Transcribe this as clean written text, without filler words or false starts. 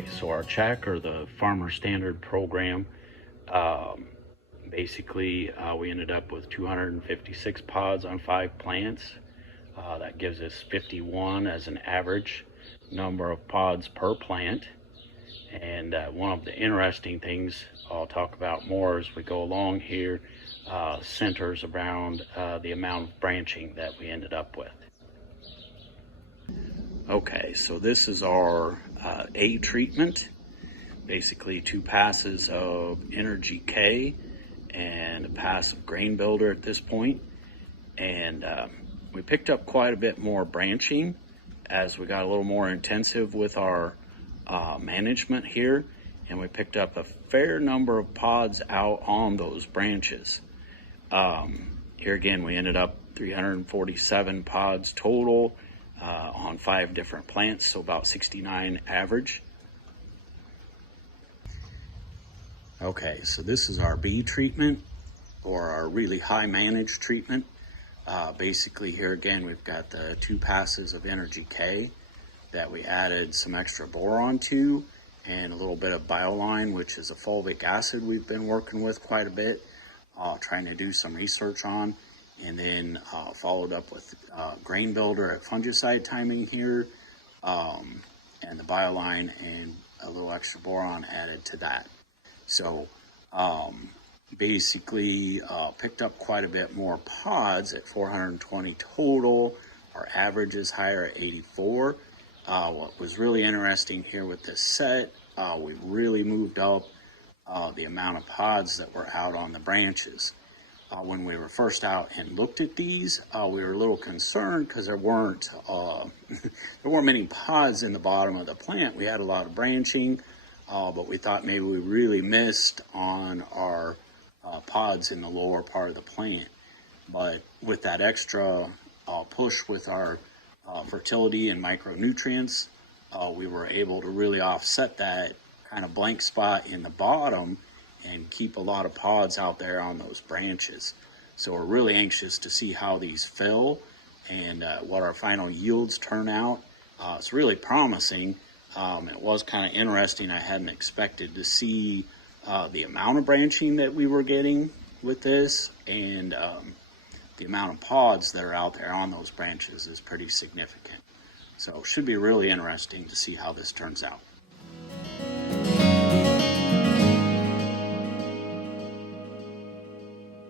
Okay, so our check, or the Farmer Standard program, um, basically we ended up with 256 pods on 5 plants. That gives us 51 as an average number of pods per plant. And one of the interesting things I'll talk about more as we go along here centers around the amount of branching that we ended up with. Okay, so this is our A treatment, basically 2 passes of Energy K and a pass of Grain Builder at this point. And we picked up quite a bit more branching as we got a little more intensive with our management here, and we picked up a fair number of pods out on those branches. Here again, we ended up 347 pods total on 5 different plants, so about 69 average. Okay, so this is our B treatment, or our really high managed treatment. Basically here again, we've got the 2 passes of Energy K that we added some extra boron to, and a little bit of Bioline, which is a fulvic acid we've been working with quite a bit, trying to do some research on. And then followed up with Grain Builder at fungicide timing here, and the Bioline and a little extra boron added to that. So basically picked up quite a bit more pods at 420 total. Our average is higher at 84. What was really interesting here with this set, we really moved up the amount of pods that were out on the branches. When we were first out and looked at these, we were a little concerned because there weren't many pods in the bottom of the plant. We had a lot of branching, but we thought maybe we really missed on our pods in the lower part of the plant. But with that extra push with our fertility and micronutrients, we were able to really offset that kind of blank spot in the bottom and keep a lot of pods out there on those branches. So we're really anxious to see how these fill and what our final yields turn out. It's really promising. It was kind of interesting. I hadn't expected to see the amount of branching that we were getting with this, and the amount of pods that are out there on those branches is pretty significant. So it should be really interesting to see how this turns out.